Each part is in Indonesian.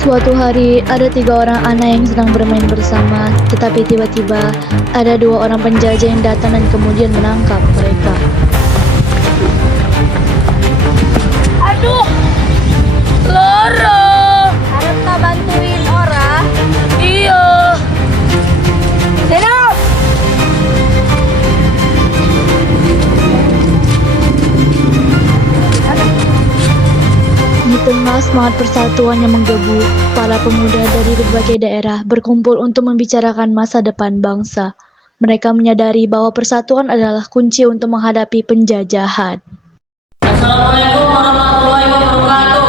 Suatu hari, ada 3 orang anak yang sedang bermain bersama, tetapi tiba-tiba ada 2 orang penjajah yang datang dan kemudian menangkap mereka. Aduh, loro. Harap tak bantuin orang. Iya. Senop. Di tengah semangat persatuan yang menggebu, para pemuda dari berbagai daerah berkumpul untuk membicarakan masa depan bangsa. Mereka menyadari bahwa persatuan adalah kunci untuk menghadapi penjajahan. Assalamualaikum warahmatullahi wabarakatuh.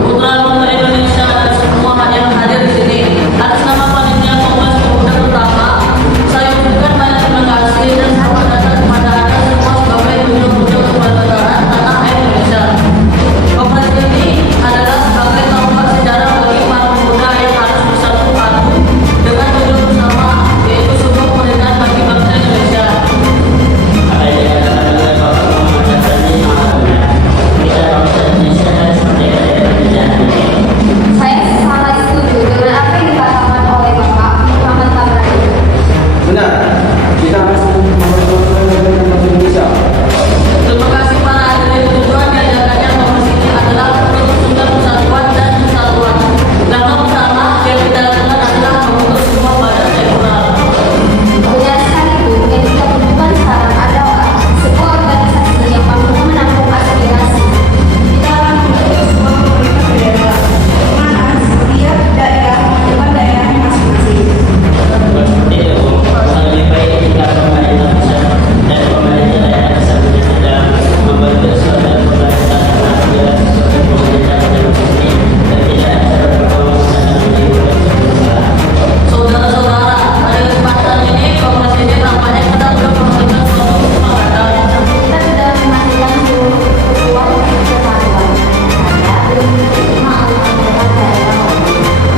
Putra-putri Indonesia dan semua yang hadir di sini, atas nama panitia Kongres Pemuda pertama, saya ucapkan banyak terima kasih dan selamat datang kepada Anda semua sebagai wujud-wujud kemerdekaan tanah air Indonesia. Kongres ini adalah sebagai tonggak sejarah bagi para pemuda yang harus bersatu padu dengan tujuan bersama, yaitu sebuah kemerdekaan bagi bangsa Indonesia. Saya sangat setuju dengan apa yang dikatakan oleh Bapak Muhammad Tabrani. Benar, kita harus memperjuangkan Indonesia. Terima kasih para hadirin tujuan yang diadakannya kongres ini adalah untuk sumber persatuan dan kesatuan. Nama pertama yang kita lakukan adalah membentuk sebuah badan sektoral. Benar sekali Bu, yang kita butuhkan sekarang adalah sebuah organisasi yang mampu menampung aspirasi. Kita akan membentuk sebuah pemerintah daerah, di mana setiap daerah menentukan daerahnya masing-masing. Seperti itu, lebih baik jika pemerintah pusat dan pemerintah daerah bisa bekerja membentuk suatu pemerintah yang sesuai pemerintah dan ini dan tidak terlalu Saudara-saudara, pada kesempatan ini kongres ini nampaknya kita belum memberikan suatu kesepakatan. Kita sudah memastikan seluruh kebutuhan dan kesatuan. Hanya belum menerima anggota daerah.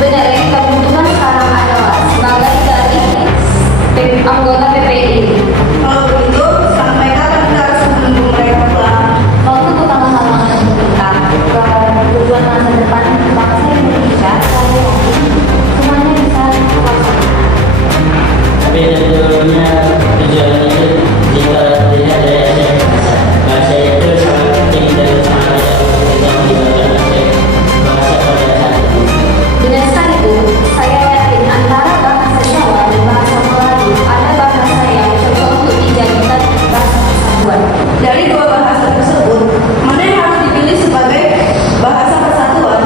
Benar, yang kita butuhkan sekarang adalah sebagai dari anggota PPI. Kalau begitu, sampai kapan kita harus menunggu mereka pulang? Waktu bersama-sama dengan kita tujuan masa depan bangsa Indonesia, saya yakin semuanya bisa terlaksana. Tapi tentunya tujuannya jika tidak ada bahasa itu sangat penting dan sangat untuk kita melibatkan bahasa pada saat itu. Benar sekali Bu, saya yakin antara bahasa Jawa dan bahasa Melayu ada bahasa yang cocok untuk dijadikan bahasa persatuan. Dari dua bahasa tersebut, mana yang harus dipilih sebagai bahasa persatuan?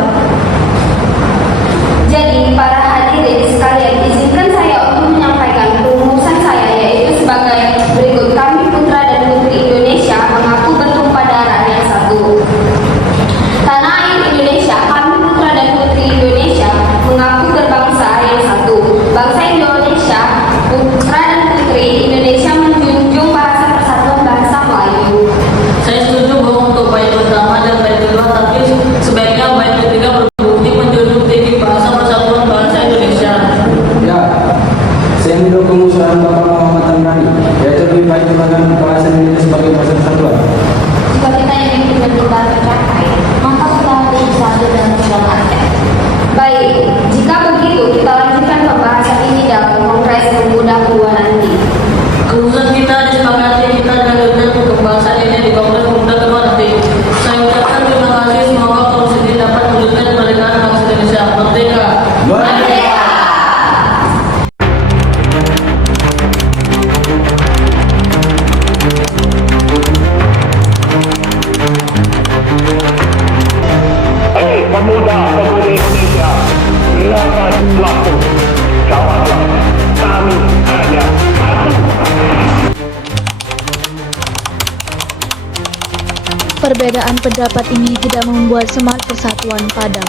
Jadi para hadirin sekalian, izinkan saya untuk menyampaikan rumusan saya, yaitu sebagai berikut. Kami putra dan putri Indonesia mengaku bertumpah darah yang satu. Tanah air Indonesia, kami putra dan putri Indonesia mengaku berbangsa yang satu. Bangsa Indonesia, putra dan putri Indonesia menjunjung bahasa persatuan bahasa Melayu. Saya setuju bahwa untuk baik pertama dan baik kedua, tapi sebaiknya baik ketiga berbukti menjunjung tinggi bahasa persatuan bangsa Indonesia. Ya, saya mendukung usulan Bapak Muhammad Tabrani, yaitu lebih baik menggunakan bahasa Indonesia sebagai bahasa persatuan. Jika kita ingin tujuan tercapai, maka kita harus bersatu dan bersemangat. Baik, jika begitu kita lanjutkan pembahasan ini dalam Kongres Pemuda kedua nanti. Keputusan kita disepakati kita lanjutkan pembahasan ini di Kongres Pemuda kedua nanti. Saya ucapkan terima kasih, semoga kongres ini dapat mewujudkan kemerdekaan bangsa Indonesia. Merdeka! Hei pemuda-pemudi Indonesia, silakan laku. Jawablah, kami hanya satu. Perbedaan pendapat ini tidak membuat semangat persatuan padam.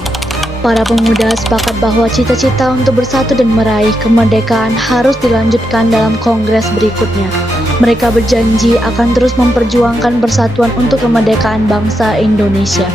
Para pemuda sepakat bahwa cita-cita untuk bersatu dan meraih kemerdekaan harus dilanjutkan dalam kongres berikutnya. Mereka berjanji akan terus memperjuangkan persatuan untuk kemerdekaan bangsa Indonesia.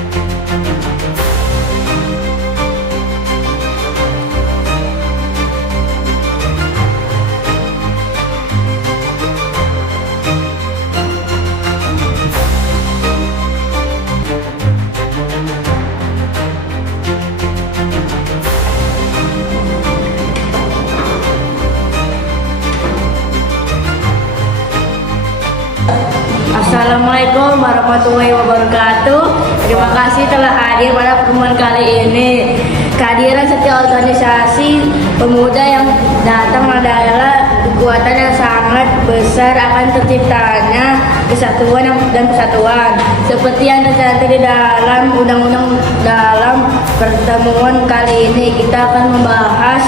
Assalamualaikum warahmatullahi wabarakatuh. Terima kasih telah hadir pada pertemuan kali ini. Kehadiran setiap organisasi pemuda yang datang adalah kekuatan yang sangat besar akan terciptanya kesatuan dan persatuan. Seperti yang tercantum di dalam undang-undang dalam pertemuan kali ini, kita akan membahas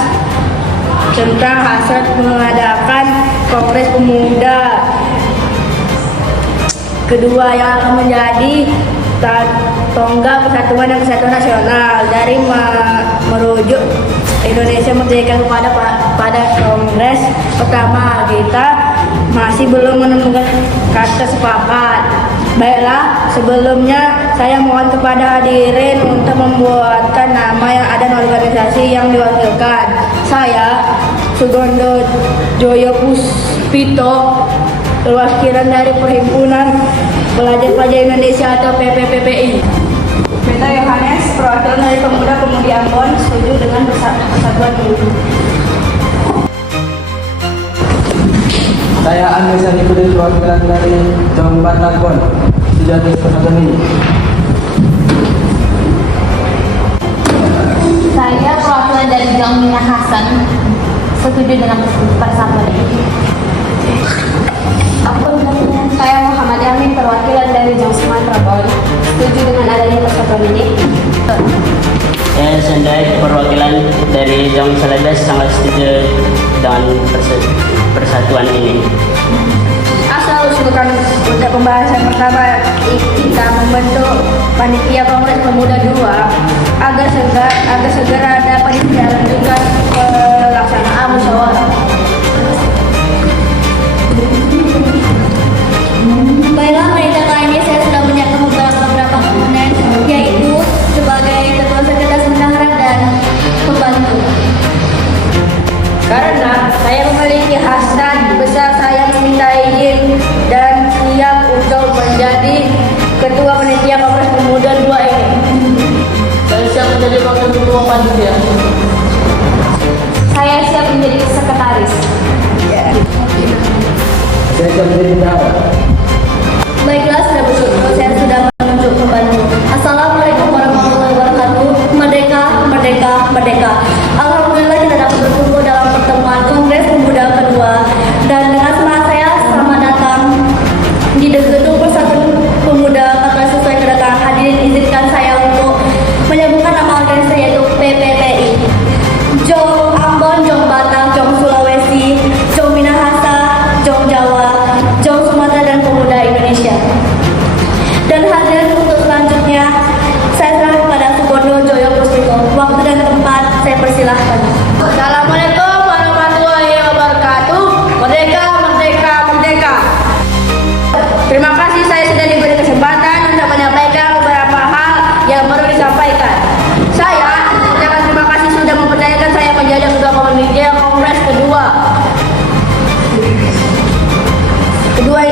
tentang hasrat mengadakan Kongres Pemuda kedua yang akan menjadi tonggak persatuan dan kesatuan nasional dari merujuk Indonesia merdeka pada Kongres pertama. Kita masih belum menemukan kata sepakat. Baiklah, sebelumnya saya mohon kepada hadirin untuk membuatkan nama yang ada di organisasi yang diwakilkan. Saya Sugondo Joyo Puspito, perwakilan dari Perhimpunan Pelajar-Pelajar Indonesia atau PPPPI. Beta Yohanes, perwakilan dari Pemuda-Pemudi Ambon, setuju dengan persatuan ini. Saya Anissa Nikulis, perwakilan dari Jombang Ambon, setuju persatuan ini. Saya perwakilan dari Jamina Hasan, setuju dengan persatuan ini. Saya Muhammad Yamin, perwakilan dari Jong Sumatera Barat, setuju dengan adanya persatuan ini. Saya Sendai, perwakilan dari Jong Celebes, sangat setuju dengan persatuan ini. Asal usulkan untuk pembahasan pertama, kita membentuk panitia Kongres Pemuda 2 agar segera dapat dijalankan pelaksanaan musyawarah. Baiklah, pada kali ini saya sudah menyiapkan beberapa komponen, yaitu sebagai ketua sekretaris bendahara dan pembantu. Karena saya memiliki hasrat besar, saya meminta izin dan siap untuk menjadi ketua panitia Kongres Pemuda 2 ini. Saya siap menjadi wakil ketua panitia. Saya siap menjadi sekretaris. Saya siap menjadi bendahara. Baiklah, sudah begitu saya sudah menunjuk pembantu. Assalamualaikum warahmatullahi wabarakatuh. Merdeka, merdeka, merdeka. Alhamdulillah kita dapat berkumpul dalam pertemuan Kongres Pemuda kedua. Dan dengan semangat saya, selamat datang di gedung Persatuan Pemuda. Karena sesuai kedatangan hadirin, izinkan saya untuk menyebutkan nama organisasi yaitu PPPI. Jong Ambon, Jong Batam, Jong Sulawesi, Jong Minahasa, Jong Jawa, Jong Sumatera dan Pemuda Indonesia. Dan hadirin untuk selanjutnya, saya serahkan kepada Sugondo Joyo Puspito. Waktu dan tempat saya persilahkan. Assalamualaikum warahmatullahi wabarakatuh. Merdeka, merdeka, merdeka. Terima kasih saya sudah diberi kesempatan untuk menyampaikan beberapa hal yang perlu disampaikan. Saya ucapkan terima kasih sudah mempercayakan saya menjadi ketua panitia Kongres kedua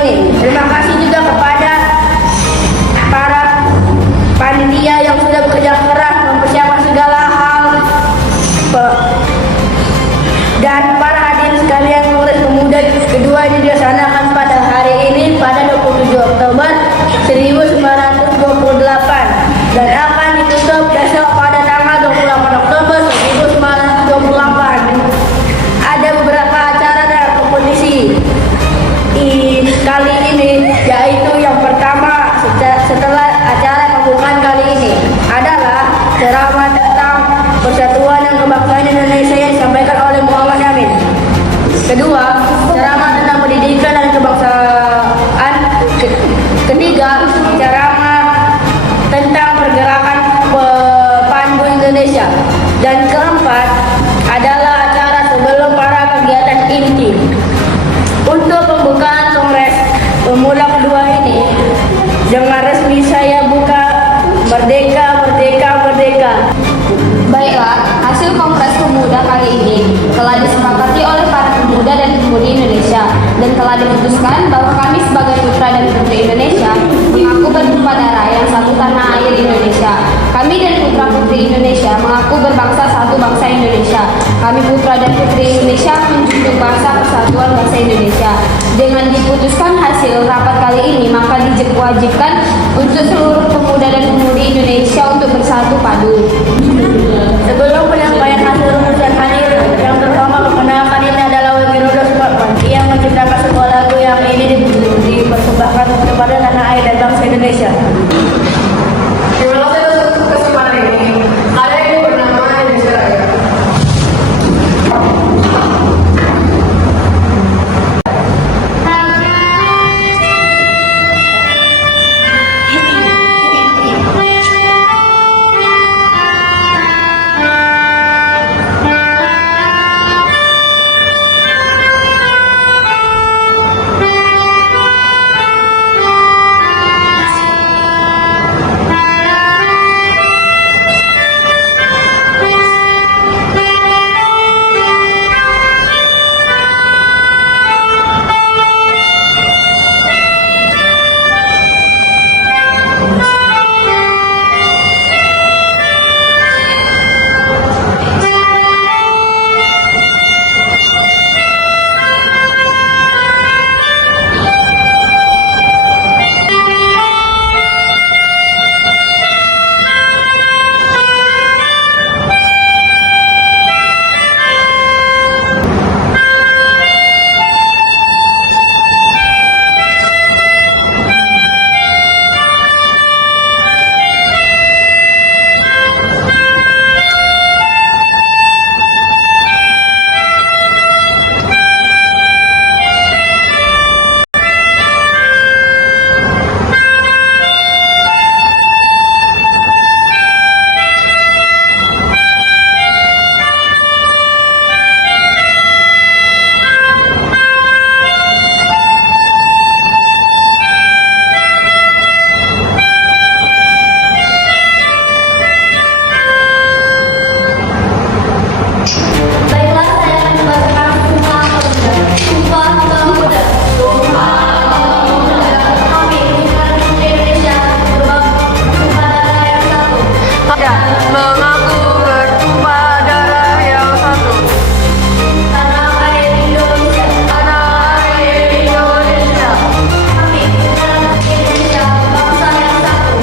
ini. Terima kasih juga kepada para panitia yang sudah bekerja keras mempersiapkan segala hal dan para hadirin sekalian. Kongres Pemuda kedua ini dilaksanakan pada hari ini pada 27 Oktober 1928 dan akan ditutup besok pada tanggal 28 Oktober 1928. Ada beberapa acara dan kompetisi kali ini, yaitu yang pertama setelah acara pembukaan kali ini adalah ceramah tentang persatuan dan kebangsaan Indonesia yang disampaikan oleh Muhammad Yamin. Kedua, ceramah tentang pendidikan dan kebangsaan. Ketiga, ceramah tentang pergerakan pepandu Indonesia. Dan keempat adalah acara sebelum para kegiatan inti. Untuk pembukaan Kongres Pemuda kedua ini, dengan resmi saya buka Merdeka, Merdeka, Merdeka. Baiklah, hasil Kongres Pemuda kali ini telah disepakati oleh para pemuda dan pemudi Indonesia dan telah diputuskan bahwa kami sebagai putra dan putri Indonesia mengaku bertumpah darah yang satu tanah air Indonesia. Kami dan putra putri Indonesia mengaku berbangsa satu bangsa Indonesia. Kami putra dan putri Indonesia menjunjung bangsa persatuan bangsa Indonesia. Dengan diputuskan hasil rapat kali ini, maka mewajibkan untuk seluruh pemuda dan pemudi Indonesia untuk bersatu padu. Sebelum penyampaian hasil rumusan hadir, yang pertama perkenalkan ini adalah Wikirodo Supratman yang menciptakan sebuah lagu yang ini dipersembahkan kepada tanah air dan bangsa Indonesia. Terima kasih atas kesempatan ini. Ada yang bernama Indonesia Raya. Baiklah, saya akan membacakan Sumpah Pemuda. Kami, Putra Indonesia, bersumpah darah yang satu. Mengaku bertumpah darah yang satu. Tanah air Indonesia. Tanah air Indonesia. Kami, Putra Indonesia, bangsa yang satu.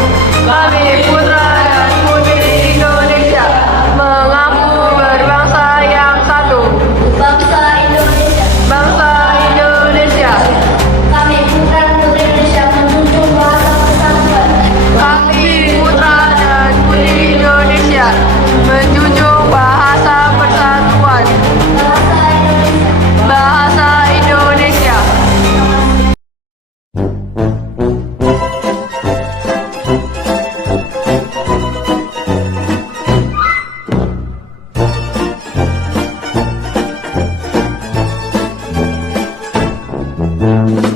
Kami putra dan putri Indonesia mengaku berbangsa yang satu. Bangsa Indonesia. Bangsa Indonesia. Kami, Putra Putri Indonesia, menjunjung bahasa persatuan. Kami putra dan putri Indonesia menjunjung bahasa persatuan. Bahasa Indonesia. Bahasa Indonesia.